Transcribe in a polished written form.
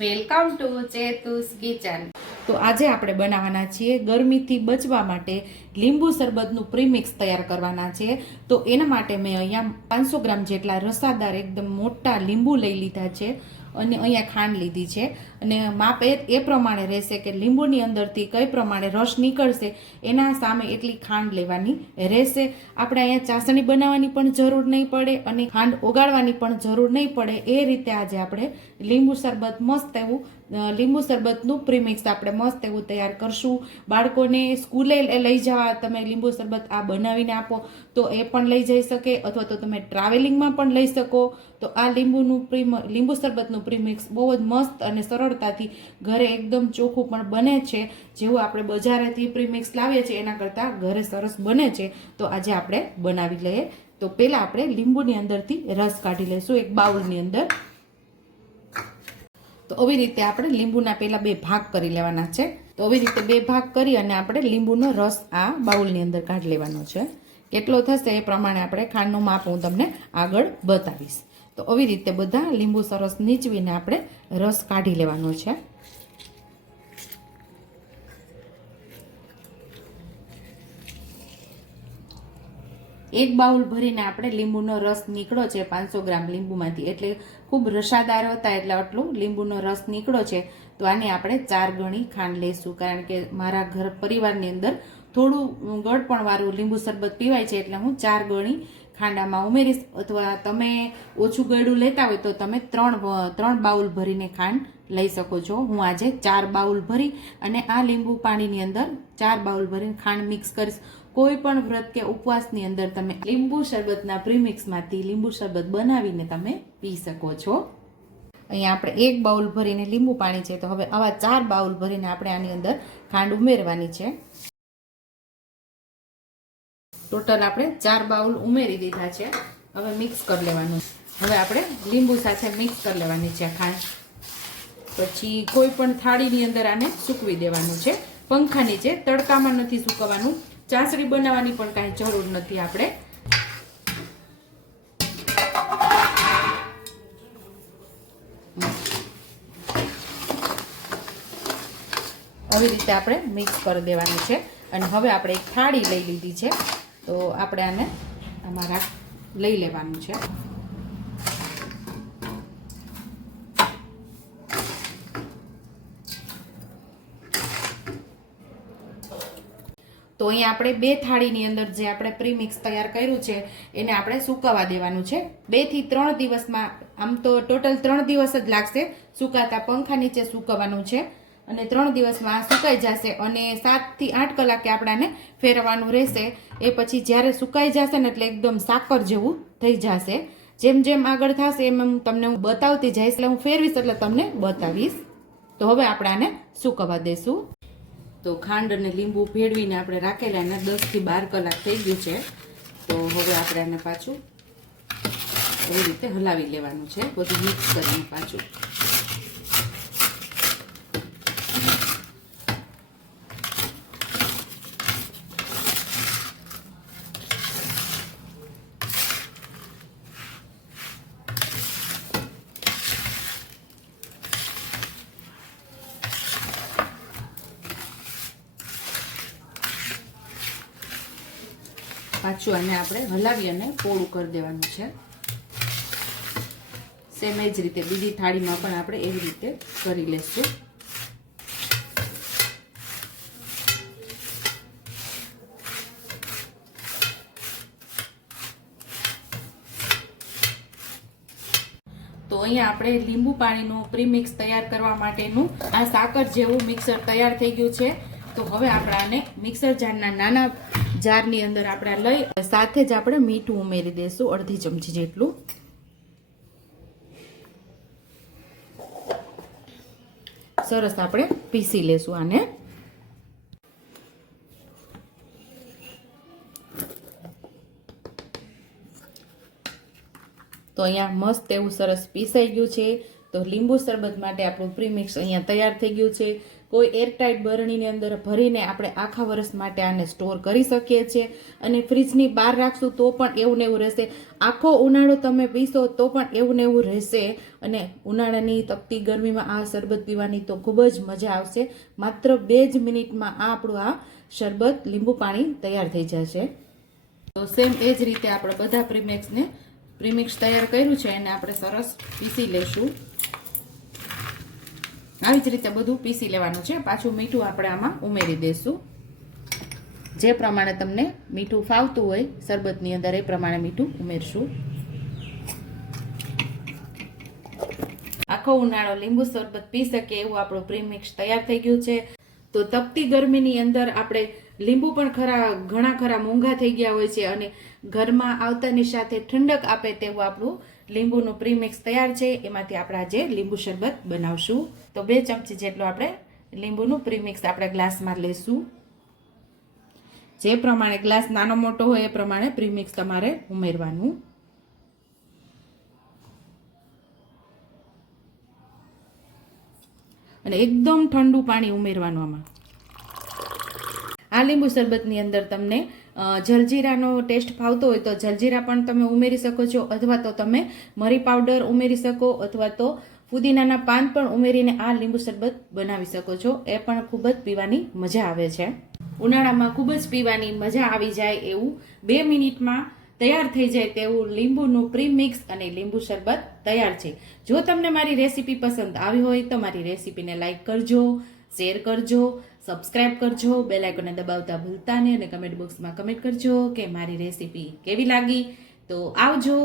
Welcome to ચેતુસ kitchen. તો આજે આપણે બનાવવાના છીએ ગરમીથી બચવા માટે લીંબુ શરબતનું પ્રીમિક્સ તૈયાર કરવાના છે। તો એના માટે મેં અહીંયા 500 ગ્રામ જેટલા રસાદાર એકદમ મોટા લીંબુ લઈ લીધા છે અને અહીંયા ખાંડ લીધી છે અને માપ એ પ્રમાણે રહેશે કે લીંબુની અંદરથી કઈ પ્રમાણે રસ નીકળશે એના સામે એટલી ખાંડ લેવાની રહેશે। આપણે અહીંયા ચાસણી બનાવવાની પણ જરૂર નહીં પડે અને ખાંડ ઓગાળવાની પણ જરૂર નહીં પડે। એ રીતે આજે આપણે લીંબુ શરબત મસ્ત એવું લીંબુ શરબતનું પ્રીમિક્સ આપણે મસ્ત એવું તૈયાર કરશું। બાળકોને સ્કૂલે લઈ જવા તમે લીંબુ શરબત આ બનાવીને આપો તો એ પણ લઈ જઈ શકે અથવા તો તમે ટ્રાવેલિંગમાં પણ લઈ શકો। તો આ લીંબુ શરબતનું પ્રીમિક્સ બહુ જ મસ્ત અને સરળતાથી ઘરે એકદમ ચોખ્ખું પણ બને છે। જેવું આપણે બજારેથી પ્રીમિક્સ લાવીએ છીએ એના કરતાં ઘરે સરસ બને છે। તો આજે આપણે બનાવી લઈએ। તો પહેલાં આપણે લીંબુની અંદરથી રસ કાઢી લઈશું એક બાઉલની અંદર। તો આવી રીતે આપણે લીંબુના પહેલા 2 ભાગ કરી લેવાના છે। તો આવી રીતે 2 ભાગ કરી અને આપણે લીંબુનો રસ આ બાઉલની અંદર કાઢી લેવાનો છે। કેટલો થશે એ પ્રમાણે આપણે ખાંડનું માપ હું તમને આગળ બતાવીશ। તો આવી રીતે બધા લીંબુ સરસ નીચવીને આપણે રસ કાઢી લેવાનો છે। એક બાઉલ ભરીને આપણે લીંબુનો રસ નીકળો છે 500 ગ્રામ લીંબુમાંથી, એટલે ખૂબ રસાદાર હતા એટલે આટલું લીંબુનો રસ નીકળો છે। તો આની આપણે 4 ગણી ખાંડ લઈશું, કારણ કે મારા ઘર પરિવારની અંદર થોડું ગળપણવાળું લીંબુ શરબત પીવાય છે એટલે હું 4 ગણી ખાંડ આમાં ઉમેરીશ। અથવા તમે ઓછું ગળ્યું લેતા હોય તો તમે 3 બાઉલ ભરીને ખાંડ લઈ શકો છો। હું આજે 4 બાઉલ ભરી અને આ લીંબુ પાણીની અંદર 4 બાઉલ ભરીને ખાંડ મિક્સ કરીશ। કોઈ પણ વ્રત કે ઉપવાસની અંદર તમે લીંબુ શરબતના પ્રીમિક્સમાંથી લીંબુ શરબત બનાવીને તમે પી શકો છો। અહીંયા આપણે 1 બાઉલ ભરીને લીંબુ પાણી છે, તો હવે આવા 4 બાઉલ ભરીને આપણે આની અંદર ખાંડ ઉમેરવાની છે। ટોટલ આપણે 4 બાઉલ ઉમેરી દીધા છે। હવે મિક્સ કરી લેવાનું। હવે આપણે લીંબુ સાથે મિક્સ કરી લેવાની છે ખાંડ। પછી કોઈ પણ થાળીની અંદર આને સૂકવી દેવાનું છે, પંખા નીચે, તડકામાં નથી સૂકવવાનું। ચાસણી બનાવવાની પણ કાંઈ જરૂર નથી આપણે। આવી રીતે આપણે મિક્સ કરી દેવાનું છે અને હવે આપણે એક થાળી લઈ લીધી છે, તો આપણે આને આમાં લઈ લેવાનું છે। તો અહીંયા આપણે 2 થાળીની અંદર જે આપણે પ્રીમિક્સ તૈયાર કર્યું છે એને આપણે સૂકવવા દેવાનું છે। 2 થી 3 દિવસમાં, આમ તો ટોટલ 3 દિવસ જ લાગશે સુકાતા, પંખા નીચે સૂકવવાનું છે અને 3 દિવસમાં આ સુકાઈ જશે અને 7 થી 8 કલાકે આપણાને ફેરવવાનું રહેશે। એ પછી જ્યારે સુકાઈ જશે ને એટલે એકદમ સાકર જેવું થઈ જશે। જેમ જેમ આગળ થશે એમ એમ તમને હું બતાવતી જઈશ, એટલે હું ફેરવીશ એટલે તમને બતાવીશ। તો હવે આપણે આને સૂકવવા દેશું। તો ખાંડ અને લીંબુ ભેળવીને આપણે રાખેલા એને 10 થી 12 કલાક થઈ ગયું છે। તો હવે આપણે આને પાછું એવી રીતે હલાવી લેવાનું છે, બધું મિક્સ કરીને પાછું। પાછું આને આપણે હલાવી અને પોળું કરી દેવાનું છે। સેમ જ રીતે બીજી થાળીમાં પણ આપણે એવી રીતે કરી લેશું। તો અહીંયા આપણે લીંબુ પાણીનું પ્રીમિક્સ તૈયાર કરવા માટેનું આ સાકર જેવું મિક્સર તૈયાર થઈ ગયું છે। તો હવે આપણે આને મિક્સર જારના નાના જારની અંદર આપણે લઈ સાથે જ આપણે મીઠું ઉમેરી દઈશું, અડધી ચમચી જેટલું। સરસ આપણે પીસી લેશું આને। તો અહીંયા મસ્ત એવું સરસ પીસાઈ ગયું છે। તો લીંબુ શરબત માટે આપણું પ્રીમિક્સ અહીંયા તૈયાર થઈ ગયું છે। કોઈ એરટાઇટ બરણીની અંદર ભરીને આપણે આખા વર્ષ માટે આને સ્ટોર કરી શકીએ છીએ અને ફ્રીજની બહાર રાખશું તો પણ એવું ને એવું રહેશે. આખો ઉનાળો તમે પીશો તો પણ એવું ને એવું રહેશે. અને ઉનાળાની તપતી ગરમીમાં આ શરબત પીવાની તો ખૂબ જ મજા આવશે. માત્ર 2 જ મિનિટમાં આપણું આ શરબત લીંબુ પાણી તૈયાર થઈ જશે. તો સેમ એ જ રીતે આપણે બધા પ્રીમિક્સ તૈયાર કર્યું છે એને આપણે સરસ પીસી લેશું. આવી જ રીતે બધું પીસી લેવાનું છે. પાછું મીઠું આપણે આમાં ઉમેરી દઈશું. જે પ્રમાણે તમને મીઠું ફાવતું હોય શરબતની અંદર એ પ્રમાણે મીઠું ઉમેરશું. આખો ઉનાળો લીંબુ શરબત પી શકે એવું આપણું પ્રીમિક્સ તૈયાર થઈ ગયું છે. તો તપતી ગરમીની અંદર આપણે લીંબુ પણ ઘણા ખરા મોંઘા થઈ ગયા હોય છે અને ઘરમાં આવતાની સાથે ઠંડક આપે તેવું આપણું લીંબુનું પ્રીમિક્સ તૈયાર છે. એમાંથી આપણે આજે લીંબુ શરબત બનાવશું. તો 2 ચમચી જેટલું આપણે લીંબુનું પ્રીમિક્સ આપણે ગ્લાસમાં લેશું. જે પ્રમાણે ગ્લાસ નાનો મોટો હોય એ પ્રમાણે પ્રીમિક્સ તમારે ઉમેરવાનું. અને એકદમ ઠંડુ પાણી ઉમેરવાનું આમાં. આ લીંબુ શરબતની અંદર તમને જલજીરાનો ટેસ્ટ ફાવતો હોય તો જલજીરા પણ તમે ઉમેરી શકો છો, અથવા તો તમે મરી પાવડર ઉમેરી શકો, અથવા તો ફુદીનાના પાન પણ ઉમેરીને આ લીંબુ શરબત બનાવી શકો છો. એ પણ ખૂબ જ પીવાની મજા આવે છે. ઉનાળામાં ખૂબ જ પીવાની મજા આવી જાય એવું 2 મિનિટમાં તૈયાર થઈ જાય તેવું લીંબુનું પ્રીમિક્સ અને લીંબુ શરબત તૈયાર છે. જો તમને મારી રેસીપી પસંદ આવી હોય તો મારી રેસીપીને લાઈક કરજો, શેર કરજો, સબસ્ક્રાઇબ કરજો, બેલ આઇકોનને દબાવતા ભૂલતા નહીં અને કમેન્ટ બોક્સમાં કમેન્ટ કરજો કે મારી રેસીપી કેવી લાગી. તો આવજો.